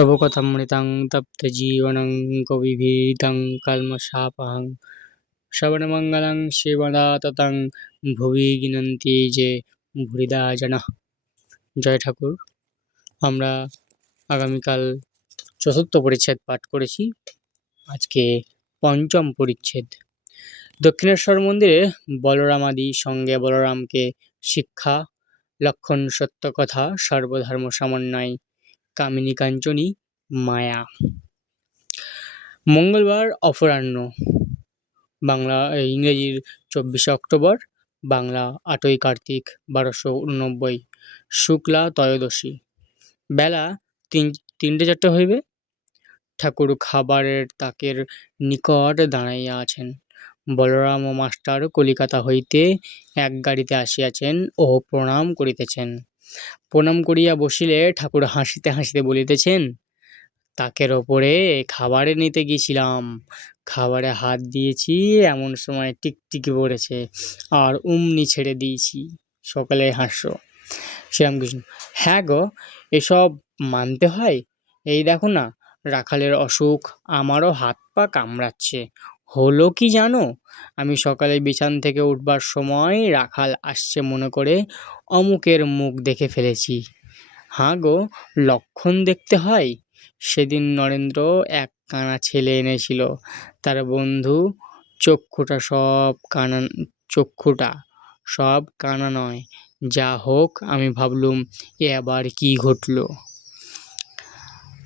তব কথামৃতাং তপ্ত জীবনং কবিভীতিং কল্মষাপহং শ্রবণমঙ্গলং শিবদাততং ভুবি গিনন্তি যে ভুরিদা জনঃ। জয় ঠাকুর। আমরা আগামীকাল চতুর্থ পরিচ্ছেদ পাঠ করেছি, আজকে পঞ্চম পরিচ্ছেদ। দক্ষিণেশ্বর মন্দিরে বলরামাদি সঙ্গে বলরামকে শিক্ষা, লক্ষণ সত্য কথা, সর্বধর্ম সমন্বয়, কামিনী কাঞ্চনী মায়া। মঙ্গলবার অপরাহ্ন, বাংলা ইংরেজির 24শে অক্টোবর, বাংলা 8ই কার্তিক 1289, শুক্লা ত্রয়োদশী। বেলা 3টে-4টে হইবে। ঠাকুর খাবারের তাকের নিকট দাঁড়াইয়া আছেন। বলরাম ও মাস্টার কলিকাতা হইতে এক গাড়িতে আসিয়াছেন ও প্রণাম করিতেছেন। প্রণাম করিয়া বসিলে ঠাকুর হাসিতে হাসিতে বলিতেছেন, তাকের ওপরে খাবারে নিতে গিয়েছিলাম, খাবারে হাত দিয়েছি, এমন সময় টিকটিকি পড়েছে আর অমনি ছেড়ে দিয়েছি। সকালে হাস্য। শ্রীরামকৃষ্ণ: হ্যাঁ গো, এসব মানতে হয়। এই দেখো না, রাখালের অসুখ, আমারও হাত পা কামড়াচ্ছে। হলো কি জানো, আমি সকালে বিছান থেকে উঠবার সময় রাখাল আসছে মনে করে অমুকের মুখ দেখে ফেলেছি। হাঁ গো, লক্ষণ দেখতে হয়। সেদিন নরেন্দ্র এক কানা ছেলে এনেছিল, তার বন্ধু। চক্ষুটা সব কানা নয়। যা হোক, আমি ভাবলুম এ আবার কি ঘটল।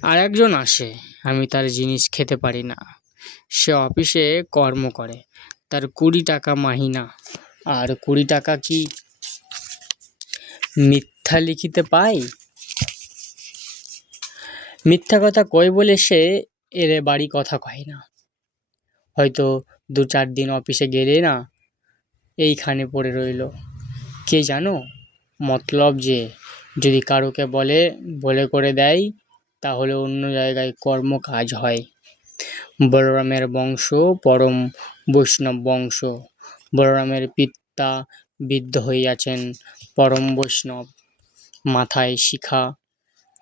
আর একজন আসে, আমি তার জিনিস খেতে পারি না। সে অফিসে কর্ম করে, তার 20 টাকা মাহিনা। আর 20 টাকা কি মিথ্যা লিখিতে পাই? মিথ্যা কথা কয় বলে সে এরে বাড়ি কথা কয় না। হয়তো 2-4 দিন অফিসে গেলে না, এইখানে পড়ে রইল। কে জানো, মতলব যে যদি কারুকে বলে করে দেয়, তাহলে অন্য জায়গায় কর্ম কাজ হয়। বলরামের বংশ পরম বৈষ্ণব বংশ। বলরামের পিতা বৃদ্ধ হইয়াছেন, পরম বৈষ্ণব। মাথায় শিখা,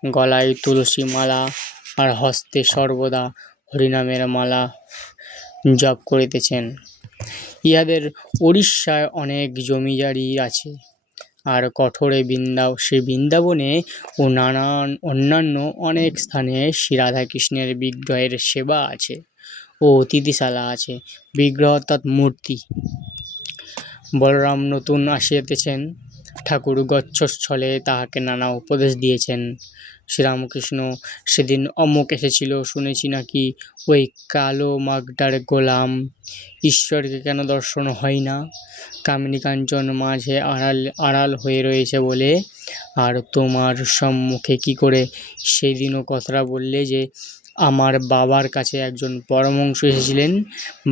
গলায় তুলসী মালা আর হস্তে সর্বদা হরিনামের মালা জপ করিতেছেন। ইহাদের উড়িষ্যায় অনেক জমিজারি আছে, আর কঠোরে সে বৃন্দাবনে ও অন্যান্য অনেক স্থানে শ্রী রাধাকৃষ্ণের বিগ্রহের সেবা আছে ও অতিথিশালা আছে। বিগ্রহ অর্থাৎ মূর্তি। বলরাম নতুন আসিতেছেন, ঠাকুর গচ্ছস্থলে তাহাকে নানা উপদেশ দিয়েছেন। শ্রীরামকৃষ্ণ: সেদিন অমুক এসেছিল, শুনেছি নাকি ওই কালো মাগডার গোলাম। ঈশ্বরকে কেন দর্শন হয় না? কামিনী কাঞ্চন মাঝে আড়াল হয়ে রয়েছে বলে। আর তোমার সম্মুখে কি করে সেদিনও কথাটা বললে যে আমার বাবার কাছে একজন পরমহংস এসেছিলেন,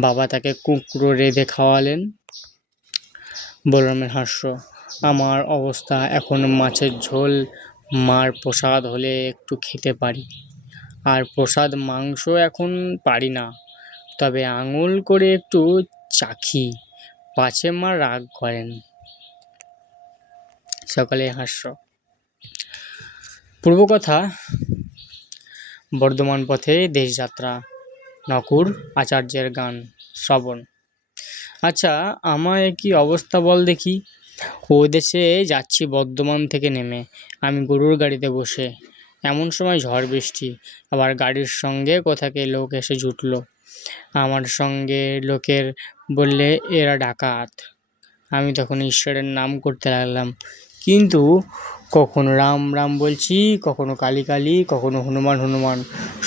বাবা তাকে কুঁকড়ো রেঁধে খাওয়ালেন? বলরামের হাস্য: আমার অবস্থা এখন মাছের ঝোল, মার প্রসাদ হলে একটু খেতে পারি, আর প্রসাদ মাংস এখন পারি না, তবে আঙুল করে একটু চাখি, পাছে মা রাগ করেন। সকালে হাস্য। পূর্বকথা। বর্ধমান পথে দেশযাত্রা। নকুর আচার্যের গান শ্রবণ। আচ্ছা, আমায় কি অবস্থা বল দেখি। ও দেশে যাচ্ছি বর্ধমান থেকে নেমে, আমি গরুর গাড়িতে বসে। এমন সময় ঝড় বৃষ্টি, আবার গাড়ির সঙ্গে কোথাকে লোক এসে জুটল। আমার সঙ্গে লোকের বললে এরা ডাকাত। আমি তখন ঈশ্বরের নাম করতে লাগলাম, কিন্তু কখনো রাম রাম বলছি, কখনো কালী কালী, কখনো হনুমান হনুমান,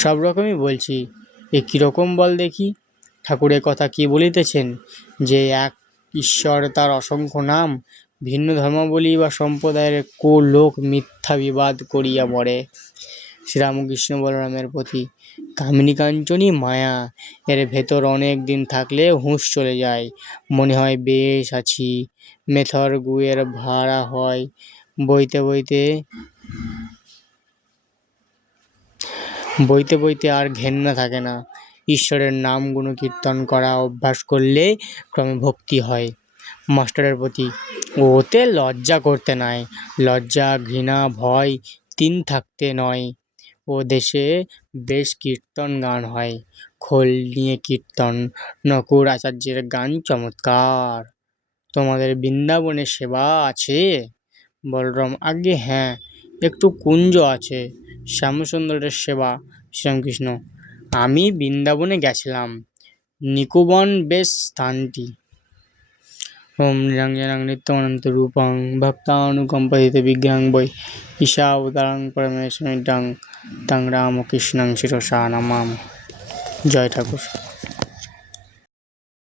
সব রকমই বলছি। এ কীরকম বল দেখি। ঠাকুরের কথা কি বলিতেছেন, যে এক ঈশ্বর, তার অসংখ্য নাম। ভিন্ন ধর্মাবলী বা সম্প্রদায়ের লোক মিথ্যা বিবাদ করিয়া মরে। শ্রীরামকৃষ্ণ বলরামের প্রতি। কামিনী কাঞ্চনী মায়া, এর ভেতর অনেক দিন থাকলে হুঁশ চলে যায়, মনে হয় বেশ আছি। মেথর গুয়ের ভাড়া হয়, বইতে বইতে আর ঘেন্না থাকে না। ঈশ্বরের নাম গুণকীর্তন করা অভ্যাস করলে ক্রমে ভক্তি হয়। মাস্টারের প্রতি। ওতে লজ্জা করতে নাই, লজ্জা ঘৃণা ভয় 3 থাকতে নয়। ও দেশে বেশ কীর্তন গান হয়, খোল নিয়ে কীর্তন, নকুড় আচার্যের গান চমৎকার। তোমাদের বৃন্দাবনে সেবা আছে? বলরাম: আজ্ঞে হ্যাঁ, একটু কুঞ্জ আছে, শ্যামসুন্দরের সেবা। শ্রীরামকৃষ্ণ: আমি বৃন্দাবনে গেছিলাম, নিকুবন বেশ স্থানটি। ওম নিরঞ্জনং নিত্যমনন্ত রূপং ভক্তানুকম্পাদিত বিগ্রহং বৈ ঈশাবতারং পরমেশ্বরং তং রামকৃষ্ণং শিরসা নমামি। জয় ঠাকুর।